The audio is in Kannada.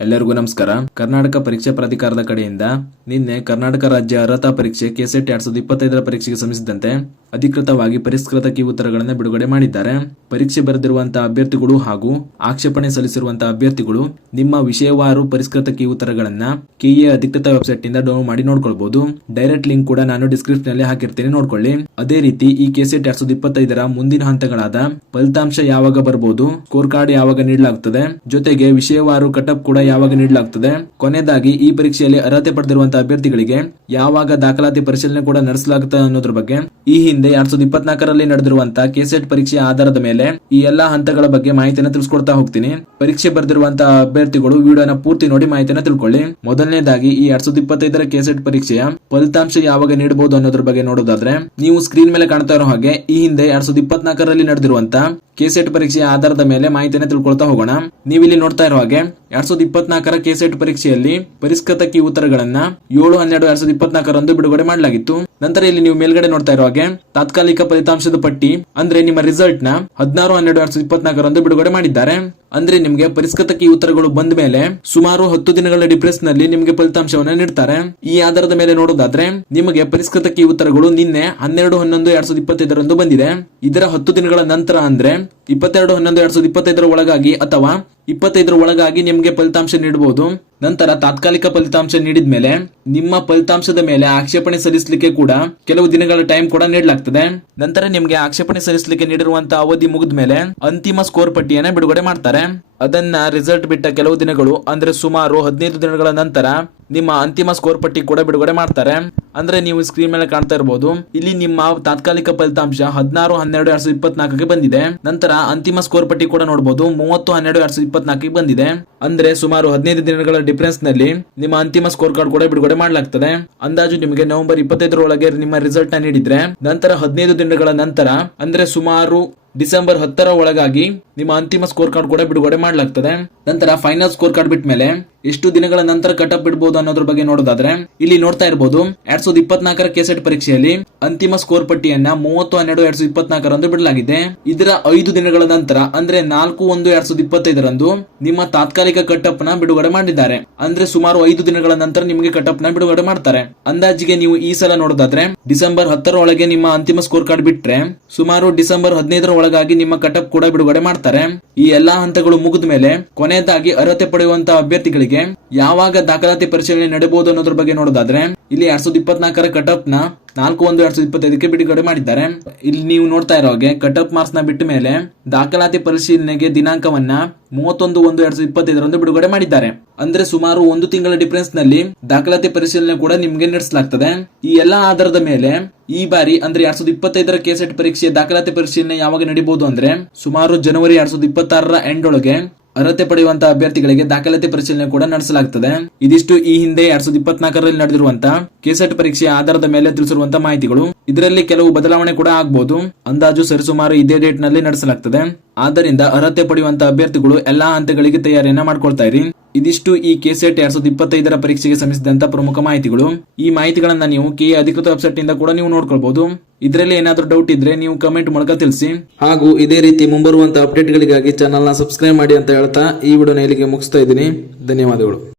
ಎಲ್ಲರಿಗೂ ನಮಸ್ಕಾರ. ಕರ್ನಾಟಕ ಪರೀಕ್ಷಾ ಪ್ರಾಧಿಕಾರದ ಕಡೆಯಿಂದ ನಿನ್ನೆ ಕರ್ನಾಟಕ ರಾಜ್ಯ ಅರ್ಹತಾ ಪರೀಕ್ಷೆ ಕೆಸೆಟ್ 2025 ಪರೀಕ್ಷೆಗೆ ಸಂಬಂಧಿಸಿದಂತೆ ಅಧಿಕೃತವಾಗಿ ಪರಿಷ್ಕೃತ ಕೀ ಉತ್ತರಗಳನ್ನು ಬಿಡುಗಡೆ ಮಾಡಿದ್ದಾರೆ. ಪರೀಕ್ಷೆ ಬರೆದಿರುವಂತಹ ಅಭ್ಯರ್ಥಿಗಳು ಹಾಗೂ ಆಕ್ಷೇಪಣೆ ಸಲ್ಲಿಸಿರುವಂತಹ ಅಭ್ಯರ್ಥಿಗಳು ನಿಮ್ಮ ವಿಷಯವಾರು ಪರಿಷ್ಕೃತ ಕೀ ಉತ್ತರಗಳನ್ನ ಕೆಎ ಅಧಿಕೃತ ವೆಬ್ಸೈಟ್ ನಿಂದ ಡೌನ್ಲೋಡ್ ಮಾಡಿ ನೋಡ್ಕೊಳ್ಬಹುದು. ಡೈರೆಕ್ಟ್ ಲಿಂಕ್ ಕೂಡ ನಾನು ಡಿಸ್ಕ್ರಿಪ್ಷನ್ ನಲ್ಲಿ ಹಾಕಿರ್ತೀನಿ, ನೋಡ್ಕೊಳ್ಳಿ. ಅದೇ ರೀತಿ ಈ ಕೆಸೆಟ್ 2025 ಮುಂದಿನ ಹಂತಗಳಾದ ಫಲಿತಾಂಶ ಯಾವಾಗ ಬರಬಹುದು, ಸ್ಕೋರ್ ಕಾರ್ಡ್ ಯಾವಾಗ ನೀಡಲಾಗುತ್ತದೆ, ಜೊತೆಗೆ ವಿಷಯವಾರು ಕಟಪ್ ಕೂಡ ಯಾವಾಗ ನೀಡಲಾಗುತ್ತದೆ, ಕೊನೆಯದಾಗಿ ಈ ಪರೀಕ್ಷೆಯಲ್ಲಿ ಅರ್ಹತೆ ಪಡೆದಿರುವಂತಹ ಅಭ್ಯರ್ಥಿಗಳಿಗೆ ಯಾವಾಗ ದಾಖಲಾತಿ ಪರಿಶೀಲನೆ ಕೂಡ ನಡೆಸಲಾಗುತ್ತದೆ ಅನ್ನೋದ್ರ ಬಗ್ಗೆ ಈ ಹಿಂದೆ 2024 ನಡೆದಿರುವಂತಹ ಕೆಸೆಟ್ ಪರೀಕ್ಷೆಯ ಆಧಾರದ ಮೇಲೆ ಈ ಎಲ್ಲಾ ಹಂತಗಳ ಬಗ್ಗೆ ಮಾಹಿತಿಯನ್ನು ತಿಳಿಸ್ಕೊಡ್ತಾ ಹೋಗ್ತೀನಿ. ಪರೀಕ್ಷೆ ಬರೆದಿರುವಂತಹ ಅಭ್ಯರ್ಥಿಗಳು ವಿಡಿಯೋನ ಪೂರ್ತಿ ನೋಡಿ ಮಾಹಿತಿಯನ್ನು ತಿಳ್ಕೊಳ್ಳಿ. ಮೊದಲನೇದಾಗಿ ಈ 2025 ಕೆಸೆಟ್ ಪರೀಕ್ಷೆಯ ಫಲಿತಾಂಶ ಯಾವಾಗ ನೀಡಬಹುದು ಅನ್ನೋದ್ರ ಬಗ್ಗೆ ನೋಡೋದಾದ್ರೆ, ನೀವು ಸ್ಕ್ರೀನ್ ಮೇಲೆ ಕಾಣ್ತಾ ಇರೋ ಹಾಗೆ ಈ ಹಿಂದೆ 2024 ನಡೆದಿರುವಂತಹ ಕೆಸೆಟ್ ಪರೀಕ್ಷೆಯ ಆಧಾರದ ಮೇಲೆ ಮಾಹಿತಿಯನ್ನು ತಿಳ್ಕೊಳ್ತಾ ಹೋಗೋಣ. ನೀವು ಇಲ್ಲಿ ನೋಡ್ತಾ ಇರೋ ಹಾಗೆ 2024 ಕೆಸೆಟ್ ಪರೀಕ್ಷೆಯಲ್ಲಿ ಪರಿಷ್ಕೃತ ಕೀ ಉತ್ತರಗಳನ್ನ 7/12/2024 ಬಿಡುಗಡೆ ಮಾಡಲಾಗಿತ್ತು. ನಂತರ ಇಲ್ಲಿ ನೀವು ಮೇಲ್ಗಡೆ ನೋಡ್ತಾ ಇರೋ ಹಾಗೆ ತಾತ್ಕಾಲಿಕ ಫಲಿತಾಂಶದ ಪಟ್ಟಿ ಅಂದ್ರೆ ನಿಮ್ಮ ರಿಸಲ್ಟ್ ನ 16/12/2024 ಬಿಡುಗಡೆ ಮಾಡಿದ್ದಾರೆ. ಅಂದ್ರೆ ನಿಮ್ಗೆ ಪರಿಷ್ಕೃತ ಕೀ ಉತ್ತರಗಳು ಬಂದ ಮೇಲೆ ಸುಮಾರು 10 ದಿನಗಳ ಡಿಫರೆನ್ಸ್ ನಲ್ಲಿ ನಿಮ್ಗೆ ಫಲಿತಾಂಶವನ್ನ ನೀಡ್ತಾರೆ. ಈ ಆಧಾರದ ಮೇಲೆ ನೋಡೋದಾದ್ರೆ ನಿಮಗೆ ಪರಿಷ್ಕೃತ ಕೀ ಉತ್ತರಗಳು ನಿನ್ನೆ 12/11/2025 ಬಂದಿದೆ. ಇದರ 10 ದಿನಗಳ ನಂತರ ಅಂದ್ರೆ 22/11/2025 ಒಳಗಾಗಿ ಅಥವಾ 25 ಒಳಗಾಗಿ ನಿಮಗೆ ಫಲಿತಾಂಶ ನೀಡಬಹುದು. ನಂತರ ತಾತ್ಕಾಲಿಕ ಫಲಿತಾಂಶ ನೀಡಿದ ಮೇಲೆ ನಿಮ್ಮ ಫಲಿತಾಂಶದ ಮೇಲೆ ಆಕ್ಷೇಪಣೆ ಸಲ್ಲಿಸಲಿಕ್ಕೆ ಕೂಡ ಕೆಲವು ದಿನಗಳ ಟೈಮ್ ಕೂಡ ನೀಡಲಾಗ್ತದೆ. ನಂತರ ನಿಮಗೆ ಆಕ್ಷೇಪಣೆ ಸಲ್ಲಿಸಲಿಕ್ಕೆ ನೀಡಿರುವಂತಹ ಅವಧಿ ಮುಗಿದ ಮೇಲೆ ಅಂತಿಮ ಸ್ಕೋರ್ ಪಟ್ಟಿಯನ್ನ ಬಿಡುಗಡೆ ಮಾಡ್ತಾರೆ. ಅದನ್ನ ರಿಸಲ್ಟ್ ಬಿಟ್ಟ ಕೆಲವು ದಿನಗಳು ಅಂದ್ರೆ ಸುಮಾರು 15 ದಿನಗಳ ನಂತರ ನಿಮ್ಮ ಅಂತಿಮ ಸ್ಕೋರ್ ಪಟ್ಟಿ ಕೂಡ ಬಿಡುಗಡೆ ಮಾಡ್ತಾರೆ. ಅಂದ್ರೆ ನೀವು ಸ್ಕ್ರೀನ್ ಮೇಲೆ ಕಾಣ್ತಾ ಇರಬಹುದು, ಇಲ್ಲಿ ನಿಮ್ಮ ತಾತ್ಕಾಲಿಕ ಫಲಿತಾಂಶ 16/12/2024 ಬಂದಿದೆ. ನಂತರ ಅಂತಿಮ ಸ್ಕೋರ್ ಪಟ್ಟಿ ಕೂಡ ನೋಡಬಹುದು 30/12/2024 ಬಂದಿದೆ. ಅಂದ್ರೆ ಸುಮಾರು 15 ದಿನಗಳ ಡಿಫರೆನ್ಸ್ ನಲ್ಲಿ ನಿಮ್ಮ ಅಂತಿಮ ಸ್ಕೋರ್ ಕಾರ್ಡ್ ಕೂಡ ಬಿಡುಗಡೆ ಮಾಡಲಾಗ್ತದೆ. ಅಂದಾಜು ನಿಮಗೆ ನವೆಂಬರ್ 25 ಒಳಗೆ ನಿಮ್ಮ ರಿಸಲ್ಟ್ ನ ನೀಡಿದ್ರೆ ನಂತರ 15 ದಿನಗಳ ನಂತರ ಅಂದ್ರೆ ಸುಮಾರು ಡಿಸೆಂಬರ್ 10 ಒಳಗಾಗಿ ನಿಮ್ಮ ಅಂತಿಮ ಸ್ಕೋರ್ ಕಾರ್ಡ್ ಕೂಡ ಬಿಡುಗಡೆ ಮಾಡಲಾಗ್ತದೆ. ನಂತರ ಫೈನಲ್ ಸ್ಕೋರ್ ಕಾರ್ಡ್ ಬಿಟ್ಟ ಮೇಲೆ ಎಷ್ಟು ದಿನಗಳ ನಂತರ ಕಟಪ್ ಬಿಡಬಹುದು ಅನ್ನೋದ್ರ ಬಗ್ಗೆ ನೋಡೋದಾದ್ರೆ, ಇಲ್ಲಿ ನೋಡ್ತಾ ಇರಬಹುದು 2024 ಕೆಸೆಟ್ ಪರೀಕ್ಷೆಯಲ್ಲಿ ಅಂತಿಮ ಸ್ಕೋರ್ ಪಟ್ಟಿಯನ್ನ 30/12/2024 ಬಿಡಲಾಗಿದೆ. ಇದರ 5 ದಿನಗಳ ನಂತರ ಅಂದ್ರೆ 4/1/2025 ನಿಮ್ಮ ತಾತ್ಕಾಲಿಕ ಕಟಪ್ ನ ಬಿಡುಗಡೆ ಮಾಡಿದ್ದಾರೆ. ಅಂದ್ರೆ ಸುಮಾರು 5 ದಿನಗಳ ನಂತರ ನಿಮಗೆ ಕಟಪ್ ನ ಬಿಡುಗಡೆ ಮಾಡ್ತಾರೆ. ಅಂದಾಜಿಗೆ ನೀವು ಈ ಸಲ ನೋಡೋದಾದ್ರೆ ಡಿಸೆಂಬರ್ 10 ಒಳಗೆ ನಿಮ್ಮ ಅಂತಿಮ ಸ್ಕೋರ್ ಕಾರ್ಡ್ ಬಿಟ್ರೆ ಸುಮಾರು ಡಿಸೆಂಬರ್ 15 ಒಳಗಾಗಿ ನಿಮ್ಮ ಕಟಪ್ ಕೂಡ ಬಿಡುಗಡೆ ಮಾಡ್ತಾರೆ. ಈ ಎಲ್ಲಾ ಹಂತಗಳು ಮುಗಿದ ಮೇಲೆ ಕೊನೆಯದಾಗಿ ಅರ್ಹತೆ ಪಡೆಯುವಂತಹ ಅಭ್ಯರ್ಥಿಗಳಿಗೆ ಯಾವಾಗ ದಾಖಲಾತಿ ಪರಿಶೀಲನೆ ನಡೆಯಬಹುದು ಅನ್ನೋದ್ರ ಬಗ್ಗೆ ನೋಡೋದಾದ್ರೆ, ಇಲ್ಲಿ 2024 ಕಟಪ್ ನ 4/1/2025 ಬಿಡುಗಡೆ ಮಾಡಿದ್ದಾರೆ. ಇಲ್ಲಿ ನೀವು ನೋಡ್ತಾ ಇರೋ ಹಾಗೆ ಕಟಪ್ ಮಾರ್ಕ್ಸ್ ನ ಬಿಟ್ಟ ಮೇಲೆ ದಾಖಲಾತಿ ಪರಿಶೀಲನೆಗೆ ದಿನಾಂಕವನ್ನ 31/1/2025 ಬಿಡುಗಡೆ ಮಾಡಿದ್ದಾರೆ. ಅಂದ್ರೆ ಸುಮಾರು 1 ತಿಂಗಳ ಡಿಫರೆನ್ಸ್ ನಲ್ಲಿ ದಾಖಲಾತಿ ಪರಿಶೀಲನೆ ಕೂಡ ನಿಮ್ಗೆ ನಡೆಸಲಾಗ್ತದೆ. ಈ ಎಲ್ಲಾ ಆಧಾರದ ಮೇಲೆ ಈ ಬಾರಿ ಅಂದ್ರೆ 2025 ಕೆಸೆಟ್ ಪರೀಕ್ಷೆ ದಾಖಲಾತಿ ಪರಿಶೀಲನೆ ಯಾವಾಗ ನಡೀಬಹುದು ಅಂದ್ರೆ ಸುಮಾರು ಜನವರಿ 2026 ಎಂಡ್ ಒಳಗೆ ಅರ್ಹತೆ ಪಡೆಯುವಂತಹ ಅಭ್ಯರ್ಥಿಗಳಿಗೆ ದಾಖಲಾತಿ ಪರಿಶೀಲನೆ ಕೂಡ ನಡೆಸಲಾಗುತ್ತದೆ. ಇದಿಷ್ಟು ಈ ಹಿಂದೆ 2024 ನಡೆದಿರುವಂತಹ ಕೆಸೆಟ್ ಪರೀಕ್ಷೆಯ ಆಧಾರದ ಮೇಲೆ ತಿಳಿಸಿರುವಂತಹ ಮಾಹಿತಿಗಳು. ಇದರಲ್ಲಿ ಕೆಲವು ಬದಲಾವಣೆ ಕೂಡ ಆಗಬಹುದು. ಅಂದಾಜು ಸರಿಸುಮಾರು ಇದೇ ಡೇಟ್ ನಲ್ಲಿ ನಡೆಸಲಾಗುತ್ತದೆ. ಆದ್ದರಿಂದ ಅರ್ಹತೆ ಪಡೆಯುವಂತಹ ಅಭ್ಯರ್ಥಿಗಳು ಎಲ್ಲಾ ಹಂತಗಳಿಗೆ ತಯಾರಿಯನ್ನ ಮಾಡ್ಕೊಳ್ತಾ ಇರಿ. ಇದಿಷ್ಟು ಈ ಕೆಸೆಟ್ 2025 ಪರೀಕ್ಷೆಗೆ ಸಂಬಂಧಿಸಿದಂತಹ ಪ್ರಮುಖ ಮಾಹಿತಿಗಳು. ಈ ಮಾಹಿತಿಗಳನ್ನ ನೀವು ಕೆಎ ಅಧಿಕೃತ ವೆಬ್ಸೈಟ್ ನಿಂದ ಕೂಡ ನೀವು ನೋಡ್ಕೊಳ್ಬಹುದು. ಇದರಲ್ಲಿ ಏನಾದ್ರೂ ಡೌಟ್ ಇದ್ರೆ ನೀವು ಕಮೆಂಟ್ ಮೂಲಕ ತಿಳಿಸಿ. ಹಾಗೂ ಇದೇ ರೀತಿ ಮುಂಬರುವಂತಹ ಅಪ್ಡೇಟ್ ಗಳಿಗಾಗಿ ಚಾನಲ್ ನ ಸಬ್ಸ್ಕ್ರೈಬ್ ಮಾಡಿ ಅಂತ ಹೇಳ್ತಾ ಈ ವಿಡಿಯೋನ ಇಲ್ಲಿಗೆ ಮುಗಿಸ್ತಾ ಇದ್ದೀನಿ. ಧನ್ಯವಾದಗಳು.